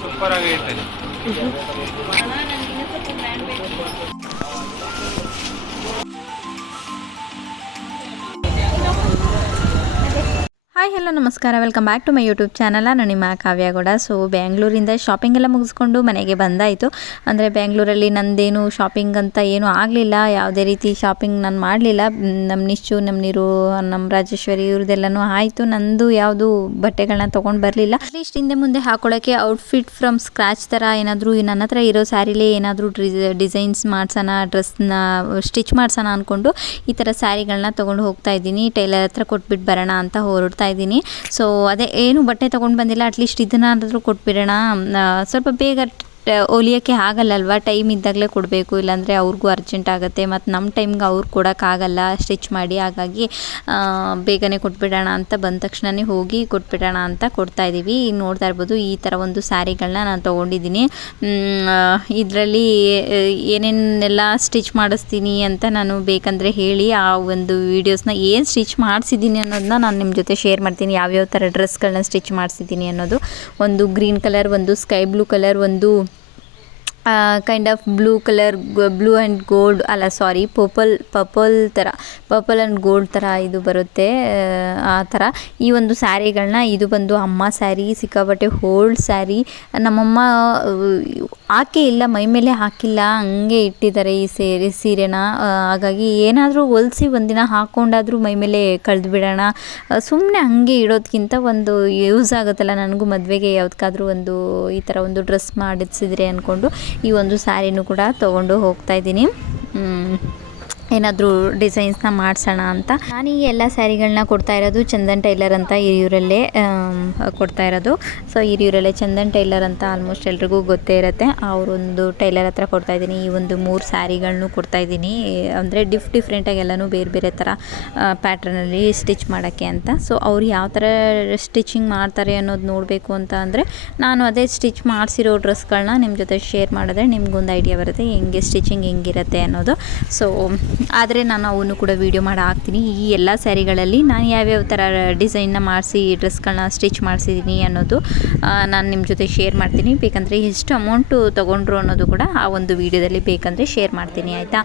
Super ಆಗೈತೆ hi, hello, ನಮಸ್ಕಾರ. Welcome back to my YouTube channel ನಾನು ನಿಮ್ಮ ಕಾವ್ಯಗೌಡ ಸೊ ಬ್ಯಾಂಗ್ಳೂರಿಂದ ಶಾಪಿಂಗ್ ಎಲ್ಲ ಮುಗಿಸ್ಕೊಂಡು ಮನೆಗೆ ಬಂದಾಯಿತು. ಅಂದರೆ ಬ್ಯಾಂಗ್ಳೂರಲ್ಲಿ ನಂದೇನು ಶಾಪಿಂಗ್ ಅಂತ ಏನೂ ಆಗಲಿಲ್ಲ. ಯಾವುದೇ ರೀತಿ ಶಾಪಿಂಗ್ ನಾನು ಮಾಡಲಿಲ್ಲ. ನಮ್ಮ ನಿಶ್ಚು ನಮ್ಮ ನೀರು ನಮ್ಮ ರಾಜೇಶ್ವರಿ ಇವ್ರದ್ದೆಲ್ಲನೂ ಆಯಿತು. ನಂದು ಯಾವುದು ಬಟ್ಟೆಗಳನ್ನ ತೊಗೊಂಡು ಬರಲಿಲ್ಲ. ಅಟ್ಲೀಸ್ಟ್ ಹಿಂದೆ ಮುಂದೆ ಹಾಕೊಳ್ಳೋಕ್ಕೆ ಔಟ್ಫಿಟ್ ಫ್ರಮ್ ಸ್ಕ್ರ್ಯಾಚ್ ಥರ ಏನಾದರೂ ನನ್ನ ಹತ್ರ ಇರೋ ಸ್ಯಾರಿಲೇ ಏನಾದರೂ ಡಿಸೈನ್ಸ್ ಮಾಡ್ಸೋಣ ಡ್ರೆಸ್ನ ಸ್ಟಿಚ್ ಮಾಡ್ಸೋಣ ಅಂದ್ಕೊಂಡು ಈ ಥರ ಸ್ಯಾರಿಗಳನ್ನ ತೊಗೊಂಡು ಹೋಗ್ತಾ ಇದ್ದೀನಿ. ಟೈಲರ್ ಹತ್ರ ಕೊಟ್ಬಿಟ್ಟು ಬರೋಣ ಅಂತ ಹೊರಡ್ತಾ ಇದ್ದೀನಿ. ಸೊ ಅದೇ ಏನು ಬಟ್ಟೆ ತೊಗೊಂಡು ಬಂದಿಲ್ಲ ಅಟ್ಲೀಸ್ಟ್ ಇದನ್ನಾದರೂ ಕೊಟ್ಬಿಡೋಣ. ಸ್ವಲ್ಪ ಬೇಗ ಹೊಲಿಯೋಕ್ಕೆ ಆಗಲ್ಲಲ್ವ? ಟೈಮ್ ಇದ್ದಾಗಲೇ ಕೊಡಬೇಕು, ಇಲ್ಲಾಂದರೆ ಅವ್ರಿಗೂ ಅರ್ಜೆಂಟ್ ಆಗುತ್ತೆ. ಮತ್ತು ನಮ್ಮ ಟೈಮ್ಗೆ ಅವ್ರು ಕೊಡೋಕ್ಕಾಗಲ್ಲ ಸ್ಟಿಚ್ ಮಾಡಿ, ಹಾಗಾಗಿ ಬೇಗನೆ ಕೊಟ್ಬಿಡೋಣ ಅಂತ ಬಂದ ತಕ್ಷಣವೇ ಹೋಗಿ ಕೊಟ್ಬಿಡೋಣ ಅಂತ ಕೊಡ್ತಾ ಇದ್ದೀವಿ. ಈಗ ನೋಡ್ತಾ ಇರ್ಬೋದು, ಈ ಥರ ಒಂದು ಸ್ಯಾರಿಗಳನ್ನ ನಾನು ತೊಗೊಂಡಿದ್ದೀನಿ. ಇದರಲ್ಲಿ ಏನೇನೆಲ್ಲ ಸ್ಟಿಚ್ ಮಾಡಿಸ್ತೀನಿ ಅಂತ ನಾನು ಬೇಕಂದರೆ ಹೇಳಿ, ಆ ಒಂದು ವೀಡಿಯೋಸ್ನ ಏನು ಸ್ಟಿಚ್ ಮಾಡಿಸಿದ್ದೀನಿ ಅನ್ನೋದನ್ನ ನಾನು ನಿಮ್ಮ ಜೊತೆ ಶೇರ್ ಮಾಡ್ತೀನಿ. ಯಾವ್ಯಾವ ಥರ ಡ್ರೆಸ್ಗಳನ್ನ ಸ್ಟಿಚ್ ಮಾಡಿಸಿದ್ದೀನಿ ಅನ್ನೋದು. ಒಂದು ಗ್ರೀನ್ ಕಲರ್, ಒಂದು ಸ್ಕೈ ಬ್ಲೂ ಕಲರ್, ಒಂದು kind of blue colour blue and gold ಅಲ್ಲ ಸಾರಿ ಪರ್ಪಲ್ ಪರ್ಪಲ್ ಥರ ಪರ್ಪಲ್ ಆ್ಯಂಡ್ ಗೋಲ್ಡ್ ಥರ ಇದು ಬರುತ್ತೆ ಆ, ಥರ ಈ ಒಂದು ಸ್ಯಾರಿಗಳನ್ನ ಇದು ಬಂದು ಅಮ್ಮ ಸ್ಯಾರಿ ಸಿಕ್ಕಾಪಟ್ಟೆ ಹೋಲ್ಡ್ ಸ್ಯಾರಿ ನಮ್ಮಮ್ಮ ಹಾಕೇ ಇಲ್ಲ ಮೈ ಮೇಲೆ ಹಾಕಿಲ್ಲ ಹಂಗೆ ಇಟ್ಟಿದ್ದಾರೆ ಈ ಸೀರೆ ಸೀರೆನ. ಹಾಗಾಗಿ ಏನಾದರೂ ಹೊಲಿಸಿ ಒಂದಿನ ಹಾಕ್ಕೊಂಡಾದರೂ ಮೈ ಮೇಲೆ ಕಳೆದು ಬಿಡೋಣ. ಸುಮ್ಮನೆ ಹಂಗೆ ಇಡೋದಕ್ಕಿಂತ ಒಂದು ಯೂಸ್ ಆಗುತ್ತಲ್ಲ ನನಗೂ ಮದುವೆಗೆ ಯಾವುದಕ್ಕಾದ್ರೂ ಒಂದು ಈ ಥರ ಒಂದು ಡ್ರೆಸ್ ಮಾಡಿಸಿದ್ರೆ ಅಂದ್ಕೊಂಡು ಈ ಒಂದು ಸ್ಯಾರಿನೂ ಕೂಡ ತೊಗೊಂಡು ಹೋಗ್ತಾ ಇದ್ದೀನಿ. ಏನಾದರೂ ಡಿಸೈನ್ಸ್ನ ಮಾಡಿಸೋಣ ಅಂತ. ನಾನು ಈ ಎಲ್ಲ ಸ್ಯಾರಿಗಳನ್ನ ಕೊಡ್ತಾ ಇರೋದು ಚಂದನ್ ಟೈಲರ್ ಅಂತ ಹಿರಿಯೂರಲ್ಲೇ ಕೊಡ್ತಾ ಇರೋದು. ಸೊ ಹಿರಿಯೂರಲ್ಲೇ ಚಂದನ್ ಟೈಲರ್ ಅಂತ ಆಲ್ಮೋಸ್ಟ್ ಎಲ್ರಿಗೂ ಗೊತ್ತೇ ಇರುತ್ತೆ. ಅವರೊಂದು ಟೈಲರ್ ಹತ್ರ ಕೊಡ್ತಾ ಇದ್ದೀನಿ, ಈ ಒಂದು ಮೂರು ಸ್ಯಾರಿಗಳನ್ನೂ ಕೊಡ್ತಾ ಇದ್ದೀನಿ. ಅಂದರೆ ಡಿಫ್ ಡಿಫ್ರೆಂಟಾಗಿ ಎಲ್ಲನೂ ಬೇರೆ ಬೇರೆ ಥರ ಪ್ಯಾಟ್ರನಲ್ಲಿ ಸ್ಟಿಚ್ ಮಾಡೋಕ್ಕೆ ಅಂತ. ಸೊ ಅವ್ರು ಯಾವ ಥರ ಸ್ಟಿಚಿಂಗ್ ಮಾಡ್ತಾರೆ ಅನ್ನೋದು ನೋಡಬೇಕು ಅಂತ ಅಂದರೆ, ನಾನು ಅದೇ ಸ್ಟಿಚ್ ಮಾಡಿಸಿರೋ ಡ್ರೆಸ್ಗಳನ್ನ ನಿಮ್ಮ ಜೊತೆ ಶೇರ್ ಮಾಡಿದ್ರೆ ನಿಮ್ಗೊಂದು ಐಡಿಯಾ ಬರುತ್ತೆ, ಹೆಂಗೆ ಸ್ಟಿಚಿಂಗ್ ಹೆಂಗಿರುತ್ತೆ ಅನ್ನೋದು. ಸೊ ಆದರೆ ನಾನು ಅವನು ಕೂಡ ವೀಡಿಯೋ ಮಾಡಿ ಹಾಕ್ತೀನಿ ಈ ಎಲ್ಲ ಸ್ಯಾರಿಗಳಲ್ಲಿ ನಾನು ಯಾವ್ಯಾವ ಥರ ಡಿಸೈನ್ನ ಮಾಡಿಸಿ ಡ್ರೆಸ್ಗಳನ್ನ ಸ್ಟಿಚ್ ಮಾಡಿಸಿದ್ದೀನಿ ಅನ್ನೋದು ನಾನು ನಿಮ್ಮ ಜೊತೆ ಶೇರ್ ಮಾಡ್ತೀನಿ. ಬೇಕಂದರೆ ಎಷ್ಟು ಅಮೌಂಟು ತೊಗೊಂಡ್ರು ಅನ್ನೋದು ಕೂಡ ಆ ಒಂದು ವೀಡಿಯೋದಲ್ಲಿ ಬೇಕಂದರೆ ಶೇರ್ ಮಾಡ್ತೀನಿ, ಆಯಿತಾ?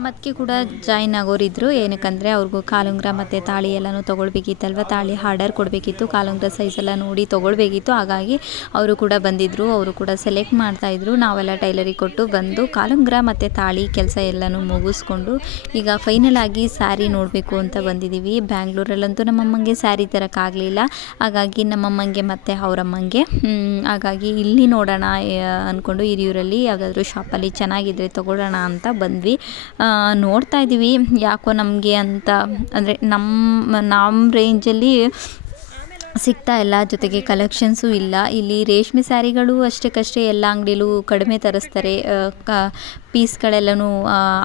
ನಮ್ಮದಕ್ಕೆ ಕೂಡ ಜಾಯಿನ್ ಆಗೋರಿದ್ರು. ಏನಕ್ಕಂದರೆ ಅವ್ರಿಗೂ ಕಾಲುಂಗ್ರ ಮತ್ತು ತಾಳಿ ಎಲ್ಲನೂ ತೊಗೊಳ್ಬೇಕಿತ್ತಲ್ವ? ತಾಳಿ ಹಾರ್ಡರ್ ಕೊಡಬೇಕಿತ್ತು. ಕಾಲುಂಗ್ರ ಎಲ್ಲ ನೋಡಿ ತಗೊಳ್ಬೇಕಿತ್ತು. ಹಾಗಾಗಿ ಅವರು ಕೂಡ ಬಂದಿದ್ದರು ಅವರು ಕೂಡ ಸೆಲೆಕ್ಟ್ ಮಾಡ್ತಾ ಇದ್ರು. ನಾವೆಲ್ಲ ಟೈಲರಿಗೆ ಕೊಟ್ಟು ಬಂದು ಕಾಲುಂಗ್ರ ಮತ್ತು ತಾಳಿ ಕೆಲಸ ಎಲ್ಲನೂ ಮುಗಿಸ್ಕೊಂಡು ಈಗ ಫೈನಲ್ ಆಗಿ ಸ್ಯಾರಿ ನೋಡಬೇಕು ಅಂತ ಬಂದಿದ್ದೀವಿ ಬ್ಯಾಂಗ್ಳೂರಲ್ಲಂತೂ ನಮ್ಮಮ್ಮಂಗೆ ಸ್ಯಾರಿ ತರೋಕ್ಕಾಗಲಿಲ್ಲ ಹಾಗಾಗಿ ನಮ್ಮಮ್ಮಂಗೆ ಮತ್ತು ಅವರಮ್ಮಂಗೆ. ಹಾಗಾಗಿ ಇಲ್ಲಿ ನೋಡೋಣ ಅಂದ್ಕೊಂಡು ಹಿರಿಯೂರಲ್ಲಿ ಯಾವುದಾದ್ರೂ ಶಾಪಲ್ಲಿ ಚೆನ್ನಾಗಿದ್ರೆ ತೊಗೊಳ್ಳೋಣ ಅಂತ ಬಂದ್ವಿ. ನೋಡ್ತಾ ಇದ್ದೀವಿ. ಯಾಕೋ ನಮಗೆ ಅಂತ, ಅಂದರೆ ನಮ್ಮ ನಮ್ಮ ರೇಂಜಲ್ಲಿ ಸಿಗ್ತಾ ಇಲ್ಲ. ಜೊತೆಗೆ ಕಲೆಕ್ಷನ್ಸು ಇಲ್ಲ. ಇಲ್ಲಿ ರೇಷ್ಮೆ ಸ್ಯಾರಿಗಳು ಅಷ್ಟಕ್ಕಷ್ಟೇ ಎಲ್ಲ ಅಂಗಡಿಲೂ ಕಡಿಮೆ ತರಿಸ್ತಾರೆ. ಕ ಪೀಸ್ಗಳೆಲ್ಲನೂ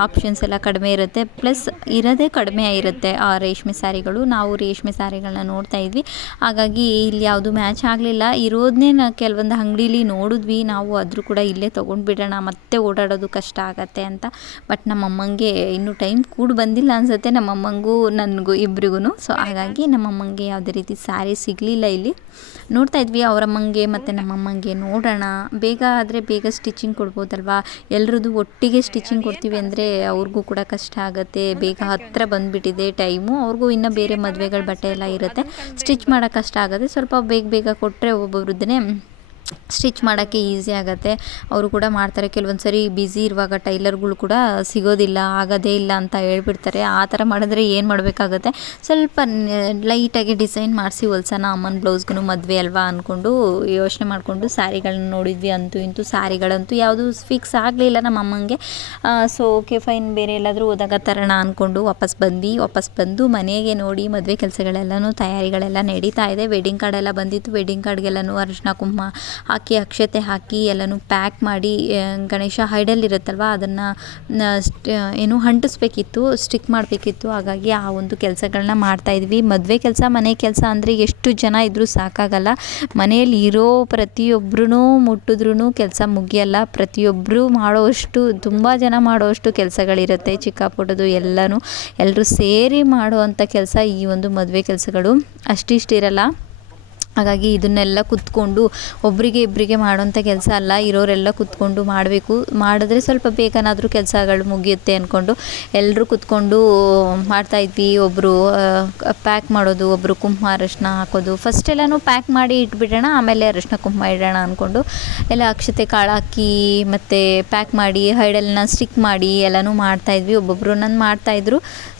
ಆಪ್ಷನ್ಸ್ ಎಲ್ಲ ಕಡಿಮೆ ಇರುತ್ತೆ. ಪ್ಲಸ್ ಇರೋದೇ ಕಡಿಮೆ ಇರುತ್ತೆ ಆ ರೇಷ್ಮೆ ಸ್ಯಾರಿಗಳು ನಾವು ರೇಷ್ಮೆ ಸ್ಯಾರಿಗಳನ್ನ ನೋಡ್ತಾ ಇದ್ವಿ. ಹಾಗಾಗಿ ಇಲ್ಲಿ ಯಾವುದು ಮ್ಯಾಚ್ ಆಗಲಿಲ್ಲ. ಇರೋದನ್ನೇ ನಾ ಕೆಲವೊಂದು ಅಂಗಡೀಲಿ ನೋಡಿದ್ವಿ. ನಾವು ಆದರೂ ಕೂಡ ಇಲ್ಲೇ ತೊಗೊಂಡು ಬಿಡೋಣ ಮತ್ತೆ ಓಡಾಡೋದು ಕಷ್ಟ ಆಗತ್ತೆ ಅಂತ. ಬಟ್ ನಮ್ಮ ಅಮ್ಮಂಗೆ ಇನ್ನೂ ಟೈಮ್ ಕೂಡ ಬಂದಿಲ್ಲ ಅನಿಸುತ್ತೆ. ನಮ್ಮ ಅಮ್ಮಂಗೂ ನನಗೂ ಇಬ್ರಿಗೂ ಸೊ ಹಾಗಾಗಿ ನಮ್ಮ ಅಮ್ಮಂಗೆ ಯಾವುದೇ ರೀತಿ ಸ್ಯಾರಿ ಸಿಗಲಿಲ್ಲ ಇಲ್ಲಿ. ನೋಡ್ತಾ ಇದ್ವಿ. ಅವರಮ್ಮಂಗೆ ಮತ್ತು ನಮ್ಮಮ್ಮಂಗೆ ನೋಡೋಣ. ಬೇಗ ಆದರೆ ಬೇಗ ಸ್ಟಿಚಿಂಗ್ ಕೊಡ್ಬೋದಲ್ವಾ? ಎಲ್ರದ್ದು ಒಟ್ಟಿಗೆ ಸ್ಟಿಚಿಂಗ್ ಕೊಡ್ತೀವಿ ಅಂದರೆ ಅವ್ರಿಗೂ ಕೂಡ ಕಷ್ಟ ಆಗುತ್ತೆ. ಬೇಗ ಹತ್ತಿರ ಬಂದುಬಿಟ್ಟಿದೆ ಟೈಮು ಅವ್ರಿಗೂ ಇನ್ನೂ ಬೇರೆ ಮದುವೆಗಳ ಬಟ್ಟೆ ಎಲ್ಲ ಇರುತ್ತೆ. ಸ್ಟಿಚ್ ಮಾಡೋಕ್ಕೆ ಕಷ್ಟ ಆಗುತ್ತೆ. ಸ್ವಲ್ಪ ಬೇಗ ಬೇಗ ಕೊಟ್ಟರೆ ಒಬ್ಬೊಬ್ರದ್ದೇ ಸ್ಟಿಚ್ ಮಾಡೋಕ್ಕೆ ಈಸಿ ಆಗುತ್ತೆ. ಅವರು ಕೂಡ ಮಾಡ್ತಾರೆ. ಕೆಲವೊಂದು ಸರಿ ಬ್ಯುಸಿ ಇರುವಾಗ ಟೈಲರ್ಗಳು ಕೂಡ ಸಿಗೋದಿಲ್ಲ, ಆಗೋದೇ ಇಲ್ಲ ಅಂತ ಹೇಳ್ಬಿಡ್ತಾರೆ. ಆ ಥರ ಮಾಡಿದ್ರೆ ಏನು ಮಾಡಬೇಕಾಗುತ್ತೆ? ಸ್ವಲ್ಪ ಲೈಟಾಗಿ ಡಿಸೈನ್ ಮಾಡಿಸಿ ಹೊಲ್ಸೋಣ, ಅಮ್ಮನ ಬ್ಲೌಸ್ಗೂ ಮದುವೆ ಅಲ್ವಾ ಅಂದ್ಕೊಂಡು ಯೋಚನೆ ಮಾಡಿಕೊಂಡು ಸ್ಯಾರಿಗಳನ್ನ ನೋಡಿದ್ವಿ ಅಂತೂ ಇಂತೂ, ಸ್ಯಾರಿಗಳಂತೂ ಯಾವುದು ಫಿಕ್ಸ್ ಆಗಲಿಲ್ಲ ನಮ್ಮ ಅಮ್ಮಂಗೆ. ಸೊ, ಓಕೆ, ಫೈನ್, ಬೇರೆ ಎಲ್ಲಾದರೂ ಹೋದಾಗ ತರೋಣ ಅಂದ್ಕೊಂಡು ವಾಪಸ್ ಬಂದ್ವಿ. ವಾಪಸ್ ಬಂದು ಮನೆಗೆ ನೋಡಿ ಮದುವೆ ಕೆಲಸಗಳೆಲ್ಲನೂ, ತಯಾರಿಗಳೆಲ್ಲ ನಡೀತಾ ಇದೆ. ವೆಡ್ಡಿಂಗ್ ಕಾರ್ಡೆಲ್ಲ ಬಂದಿತ್ತು. ವೆಡ್ಡಿಂಗ್ ಕಾರ್ಡ್ಗೆಲ್ಲನೂ ಅರಿಶಿನ ಕುಂಕುಮ ಹಾಕಿ ಅಕ್ಷತೆ ಹಾಕಿ ಎಲ್ಲನೂ ಪ್ಯಾಕ್ ಮಾಡಿ ಗಣೇಶ ಹೈಡಲ್ ಇರುತ್ತಲ್ವ ಅದನ್ನು ಏನು ಅಂಟಿಸ್ಬೇಕಿತ್ತು, ಸ್ಟಿಕ್ ಮಾಡಬೇಕಿತ್ತು. ಹಾಗಾಗಿ ಆ ಒಂದು ಕೆಲಸಗಳನ್ನ ಮಾಡ್ತಾಯಿದ್ವಿ ಮದುವೆ ಕೆಲಸ, ಮನೆ ಕೆಲಸ ಅಂದರೆ ಎಷ್ಟು ಜನ ಇದ್ದರೂ ಸಾಕಾಗಲ್ಲ. ಮನೆಯಲ್ಲಿ ಇರೋ ಪ್ರತಿಯೊಬ್ಬರೂ ಮುಟ್ಟಿದ್ರೂ ಕೆಲಸ ಮುಗಿಯಲ್ಲ. ಪ್ರತಿಯೊಬ್ಬರು ಮಾಡೋವಷ್ಟು, ತುಂಬ ಜನ ಮಾಡೋವಷ್ಟು ಕೆಲಸಗಳಿರುತ್ತೆ ಚಿಕ್ಕ ಪುಟ್ಟದು ಎಲ್ಲನೂ. ಎಲ್ಲರೂ ಸೇರಿ ಮಾಡುವಂಥ ಕೆಲಸ ಈ ಒಂದು ಮದುವೆ ಕೆಲಸಗಳು. ಅಷ್ಟಿಷ್ಟಿರಲ್ಲ. ಹಾಗಾಗಿ ಇದನ್ನೆಲ್ಲ ಕುತ್ಕೊಂಡು ಒಬ್ಬರಿಗೆ ಇಬ್ಬರಿಗೆ ಮಾಡೋಂಥ ಕೆಲಸ ಅಲ್ಲ, ಇರೋರೆಲ್ಲ ಕುತ್ಕೊಂಡು ಮಾಡಬೇಕು. ಮಾಡಿದ್ರೆ ಸ್ವಲ್ಪ ಬೇಗನಾದರೂ ಕೆಲಸಗಳು ಮುಗಿಯುತ್ತೆ ಅಂದ್ಕೊಂಡು ಎಲ್ಲರೂ ಕುತ್ಕೊಂಡು ಮಾಡ್ತಾಯಿದ್ವಿ ಒಬ್ಬರು ಪ್ಯಾಕ್ ಮಾಡೋದು ಒಬ್ಬರು ಕುಂಕುಮ ಅರಶಿನ ಹಾಕೋದು. ಫಸ್ಟ್ ಎಲ್ಲನೂ ಪ್ಯಾಕ್ ಮಾಡಿ ಇಟ್ಬಿಡೋಣ, ಆಮೇಲೆ ಅರಶಿನ ಕುಂಕುಮ ಇಡೋಣ ಅಂದ್ಕೊಂಡು ಎಲ್ಲ ಅಕ್ಷತೆ ಕಾಳು ಹಾಕಿ ಮತ್ತು ಪ್ಯಾಕ್ ಮಾಡಿ ಹೈಡಲ್ನ ಸ್ಟಿಕ್ ಮಾಡಿ ಎಲ್ಲನೂ ಮಾಡ್ತಾಯಿದ್ವಿ ಒಬ್ಬೊಬ್ಬರು ನನ್ನ ಮಾಡ್ತಾಯಿದ್ರು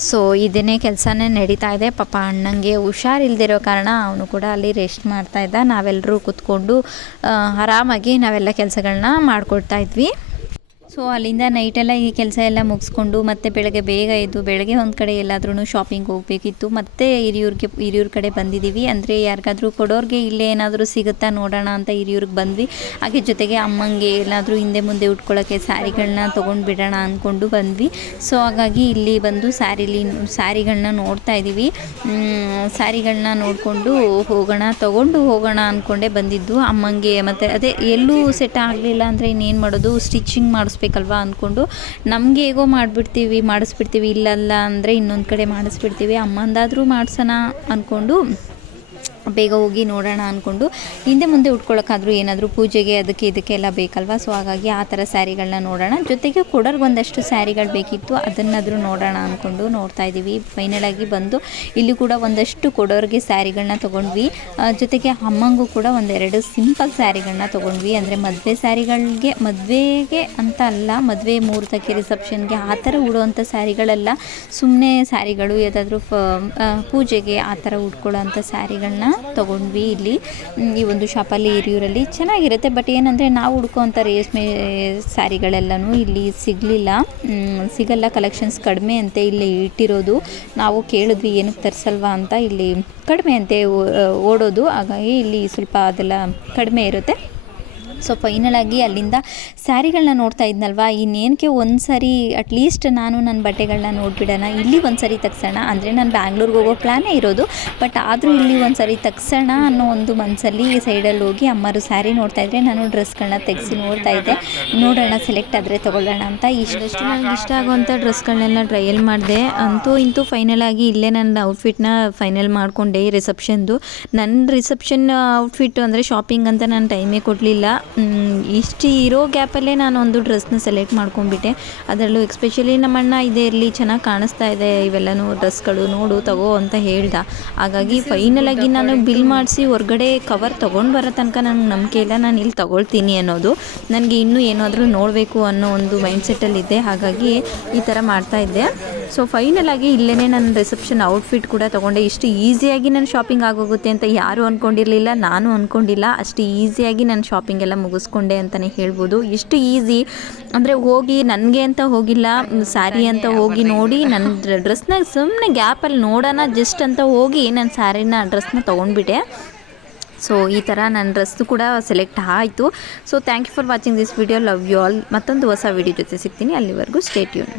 ಸೊ ಇದನ್ನೇ ಕೆಲಸನೇ ನಡೀತಾ ಇದೆ. ಪಾಪ ಅಣ್ಣಂಗೆ ಹುಷಾರಿಲ್ದಿರೋ ಕಾರಣ ಅವನು ಕೂಡ ಅಲ್ಲಿ ರೆಸ್ಟ್ ಮಾಡ್ತಾ ಇದ್ದ. ನಾವೆಲ್ಲರೂ ಕೂತ್ಕೊಂಡು ಆರಾಮಾಗಿ ನಾವೆಲ್ಲ ಕೆಲಸಗಳನ್ನ ಮಾಡ್ಕೊಳ್ತಾ ಇದ್ವಿ. ಸೊ ಅಲ್ಲಿಂದ ನೈಟೆಲ್ಲ ಈ ಕೆಲಸ ಎಲ್ಲ ಮುಗಿಸ್ಕೊಂಡು ಮತ್ತೆ ಬೆಳಗ್ಗೆ ಬೇಗ ಇದ್ದು ಬೆಳಗ್ಗೆ ಒಂದು ಕಡೆ ಎಲ್ಲಾದ್ರೂ ಶಾಪಿಂಗ್ ಹೋಗಬೇಕಿತ್ತು. ಮತ್ತೆ ಹಿರಿಯೂರಿಗೆ, ಹಿರಿಯೂರ ಕಡೆ ಬಂದಿದ್ದೀವಿ ಅಂದರೆ ಯಾರಿಗಾದ್ರೂ ಕೊಡೋರಿಗೆ ಇಲ್ಲೇ ಏನಾದರೂ ಸಿಗುತ್ತಾ ನೋಡೋಣ ಅಂತ ಹಿರಿಯೂರಿಗೆ ಬಂದ್ವಿ. ಹಾಗೆ ಜೊತೆಗೆ ಅಮ್ಮಂಗೆ ಎಲ್ಲಾದರೂ ಹಿಂದೆ ಮುಂದೆ ಉಟ್ಕೊಳ್ಳೋಕ್ಕೆ ಸ್ಯಾರಿಗಳನ್ನ ತೊಗೊಂಡು ಬಿಡೋಣ ಅಂದ್ಕೊಂಡು ಬಂದ್ವಿ. ಸೊ ಹಾಗಾಗಿ ಇಲ್ಲಿ ಬಂದು ಸ್ಯಾರಿಲಿ ಸ್ಯಾರಿಗಳನ್ನ ನೋಡ್ತಾ ಇದ್ದೀವಿ ಸ್ಯಾರಿಗಳನ್ನ ನೋಡಿಕೊಂಡು ಹೋಗೋಣ, ತೊಗೊಂಡು ಹೋಗೋಣ ಅಂದ್ಕೊಂಡೇ ಬಂದಿದ್ದು. ಅಮ್ಮಂಗೆ ಮತ್ತು ಅದೇ ಎಲ್ಲೂ ಸೆಟ್ ಆಗಲಿಲ್ಲ ಅಂದರೆ ಇನ್ನೇನು ಮಾಡೋದು? ಸ್ಟಿಚಿಂಗ್ ಮಾಡಿಸ್ಬೇಕಲ್ವಾ ಅಂದ್ಕೊಂಡು ನಮಗೆ ಹೇಗೋ ಮಾಡಿಬಿಡ್ತೀವಿ ಮಾಡಿಸ್ಬಿಡ್ತೀವಿ ಇಲ್ಲಲ್ಲ ಅಂದರೆ ಇನ್ನೊಂದು ಕಡೆ ಮಾಡಿಸ್ಬಿಡ್ತೀವಿ ಅಮ್ಮಂದಾದರೂ ಮಾಡಿಸೋಣ ಅಂದ್ಕೊಂಡು ಬೇಗ ಹೋಗಿ ನೋಡೋಣ ಅಂದ್ಕೊಂಡು ಹಿಂದೆ ಮುಂದೆ ಉಟ್ಕೊಳ್ಳೋಕ್ಕಾದ್ರೂ ಏನಾದರೂ ಪೂಜೆಗೆ ಅದಕ್ಕೆ ಇದಕ್ಕೆಲ್ಲ ಬೇಕಲ್ವಾ? ಸೊ ಹಾಗಾಗಿ ಆ ಥರ ಸ್ಯಾರಿಗಳನ್ನ ನೋಡೋಣ. ಜೊತೆಗೆ ಕೊಡೋರ್ಗೆ ಒಂದಷ್ಟು ಸ್ಯಾರಿಗಳು ಬೇಕಿತ್ತು, ಅದನ್ನಾದರೂ ನೋಡೋಣ ಅಂದ್ಕೊಂಡು ನೋಡ್ತಾ ಇದ್ದೀವಿ. ಆಗಿ ಬಂದು ಇಲ್ಲಿ ಕೂಡ ಒಂದಷ್ಟು ಕೊಡೋರಿಗೆ ಸ್ಯಾರಿಗಳನ್ನ ತೊಗೊಂಡ್ವಿ. ಜೊತೆಗೆ ಅಮ್ಮಂಗೂ ಕೂಡ ಒಂದೆರಡು ಸಿಂಪಲ್ ಸ್ಯಾರಿಗಳನ್ನ ತೊಗೊಂಡ್ವಿ. ಅಂದರೆ ಮದುವೆ ಸ್ಯಾರಿಗಳಿಗೆ, ಮದುವೆಗೆ ಅಂತ ಅಲ್ಲ, ಮದುವೆ ಮುಹೂರ್ತಕ್ಕೆ, ರಿಸೆಪ್ಷನ್ಗೆ ಆ ಥರ ಉಡುವಂಥ ಸ್ಯಾರಿಗಳೆಲ್ಲ. ಸುಮ್ಮನೆ ಸ್ಯಾರಿಗಳು, ಯಾವುದಾದ್ರೂ ಪೂಜೆಗೆ ಆ ಥರ ಉಟ್ಕೊಳ್ಳೋಂಥ ಸ್ಯಾರಿಗಳನ್ನ ತೊಗೊಂಡ್ವಿ ಇಲ್ಲಿ. ಈ ಒಂದು ಶಾಪಲ್ಲಿ ಹಿರಿಯೂರಲ್ಲಿ ಚೆನ್ನಾಗಿರುತ್ತೆ. ಬಟ್ ಏನಂದರೆ ನಾವು ಹುಡ್ಕೋಂಥ ರೇಷ್ಮೆ ಸ್ಯಾರಿಗಳೆಲ್ಲನೂ ಇಲ್ಲಿ ಸಿಗಲಿಲ್ಲ. ಸಿಗಲ್ಲ. ಕಲೆಕ್ಷನ್ಸ್ ಕಡಿಮೆ ಅಂತೆ ಇಲ್ಲಿ ಇಟ್ಟಿರೋದು. ನಾವು ಕೇಳಿದ್ವಿ, ಏನಕ್ಕೆ ತರಿಸಲ್ವಾ ಅಂತ? ಇಲ್ಲಿ ಕಡಿಮೆ ಅಂತೆ ಓಡೋದು. ಹಾಗಾಗಿ ಇಲ್ಲಿ ಸ್ವಲ್ಪ ಅದೆಲ್ಲ ಕಡಿಮೆ ಇರುತ್ತೆ. ಸೊ ಫೈನಲ್ ಆಗಿ ಅಲ್ಲಿಂದ ಸ್ಯಾರಿಗಳನ್ನ ನೋಡ್ತಾ ಇದ್ನಲ್ವಾ? ಇನ್ನೇನಕ್ಕೆ ಒಂದು ಸಾರಿ ಅಟ್ಲೀಸ್ಟ್ ನಾನು ನನ್ನ ಬಟ್ಟೆಗಳನ್ನ ನೋಡಿಬಿಡೋಣ. ಇಲ್ಲಿ ಒಂದು ಸಾರಿ ತಗ್ಸೋಣ ಅಂದರೆ ನಾನು ಬ್ಯಾಂಗ್ಳೂರ್ಗೆ ಹೋಗೋ ಪ್ಲ್ಯಾನೇ ಇರೋದು. ಬಟ್ ಆದರೂ ಇಲ್ಲಿ ಒಂದು ಸಾರಿ ತಗ್ಸೋಣ ಅನ್ನೋ ಒಂದು ಮನಸ್ಸಲ್ಲಿ ಸೈಡಲ್ಲಿ ಹೋಗಿ ಅಮ್ಮರು ಸ್ಯಾರಿ ನೋಡ್ತಾ ಇದ್ರೆ ನಾನು ಡ್ರೆಸ್ಗಳನ್ನ ತೆಗೆಸಿ ನೋಡ್ತಾ ಇದ್ದೆ. ನೋಡೋಣ ಸೆಲೆಕ್ಟ್ ಆದರೆ ತೊಗೊಳ್ಳೋಣ ಅಂತ ಇಷ್ಟಷ್ಟು ನನಗೆ ಇಷ್ಟ ಆಗುವಂಥ ಡ್ರೆಸ್ಗಳನ್ನೆಲ್ಲ ಟ್ರಯಲ್ ಮಾಡಿದೆ. ಅಂತೂ ಇಂತೂ ಫೈನಲ್ ಆಗಿ ಇಲ್ಲೇ ನನ್ನ ಔಟ್ಫಿಟ್ನ ಫೈನಲ್ ಮಾಡಿಕೊಂಡೆ ರಿಸೆಪ್ಷನ್ದು ನನ್ನ ರಿಸೆಪ್ಷನ್ ಔಟ್ಫಿಟ್ ಅಂದರೆ ಶಾಪಿಂಗ್ ಅಂತ ನಾನು ಟೈಮೇ ಕೊಡಲಿಲ್ಲ. ಇಷ್ಟು ಇರೋ ಗ್ಯಾಪಲ್ಲೇ ನಾನು ಒಂದು ಡ್ರೆಸ್ನ ಸೆಲೆಕ್ಟ್ ಮಾಡ್ಕೊಂಡ್ಬಿಟ್ಟೆ. ಅದರಲ್ಲೂ ಎಕ್ಸ್ಪೆಷಲಿ ನಮ್ಮಣ್ಣ ಇದೇ ಇರಲಿ ಚೆನ್ನಾಗಿ ಕಾಣಿಸ್ತಾ ಇದೆ ಇವೆಲ್ಲನೂ ಡ್ರೆಸ್ಗಳು ನೋಡು ತಗೋ ಅಂತ ಹೇಳ್ದ. ಹಾಗಾಗಿ ಫೈನಲ್ ಆಗಿ ನಾನು ಬಿಲ್ ಮಾಡಿಸಿ ಹೊರಗಡೆ ಕವರ್ ತೊಗೊಂಡು ಬರೋ ತನಕ ನನಗೆ ನಂಬಿಕೆ ಇಲ್ಲ ನಾನು ಇಲ್ಲಿ ತೊಗೊಳ್ತೀನಿ ಅನ್ನೋದು. ನನಗೆ ಇನ್ನೂ ಏನಾದರೂ ನೋಡಬೇಕು ಅನ್ನೋ ಒಂದು ಮೈಂಡ್ಸೆಟ್ಟಲ್ಲಿದ್ದೆ ಹಾಗಾಗಿ ಈ ಥರ ಮಾಡ್ತಾ ಇದ್ದೆ. ಸೊ ಫೈನಲ್ ಆಗಿ ಇಲ್ಲೇ ನನ್ನ ರಿಸೆಪ್ಷನ್ ಔಟ್ಫಿಟ್ ಕೂಡ ತೊಗೊಂಡೆ. ಇಷ್ಟು ಈಸಿಯಾಗಿ ನಾನು ಶಾಪಿಂಗ್ ಆಗೋಗುತ್ತೆ ಅಂತ ಯಾರೂ ಅಂದ್ಕೊಂಡಿರಲಿಲ್ಲ ನಾನು ಅಂದ್ಕೊಂಡಿಲ್ಲ ಅಷ್ಟು ಈಸಿಯಾಗಿ ನಾನು ಶಾಪಿಂಗ್ ಎಲ್ಲ ಮುಗಿಸ್ಕೊಂಡೆ ಅಂತಲೇ ಹೇಳ್ಬೋದು. ಎಷ್ಟು ಈಸಿ ಅಂದರೆ ಹೋಗಿ ನನಗೆ ಅಂತ ಹೋಗಿಲ್ಲ ಸ್ಯಾರಿ ಅಂತ ಹೋಗಿ ನೋಡಿ ನನ್ನ ಡ್ರೆಸ್ನ ಸುಮ್ಮನೆ ಗ್ಯಾಪಲ್ಲಿ ನೋಡೋಣ ಜಸ್ಟ್ ಅಂತ ಹೋಗಿ ನಾನು ಸ್ಯಾರಿನ ಡ್ರೆಸ್ನ ತೊಗೊಂಡ್ಬಿಟ್ಟೆ. ಸೊ ಈ ಥರ ನನ್ನ ಡ್ರೆಸ್ಸು ಕೂಡ ಸೆಲೆಕ್ಟ್ ಆಯಿತು. So thank you for watching this video love you all ಮತ್ತೊಂದು ಹೊಸ ವಿಡಿಯೋ ಜೊತೆ ಸಿಗ್ತೀನಿ. ಅಲ್ಲಿವರೆಗೂ ಸ್ಟೇಟ್ ಯೂನ್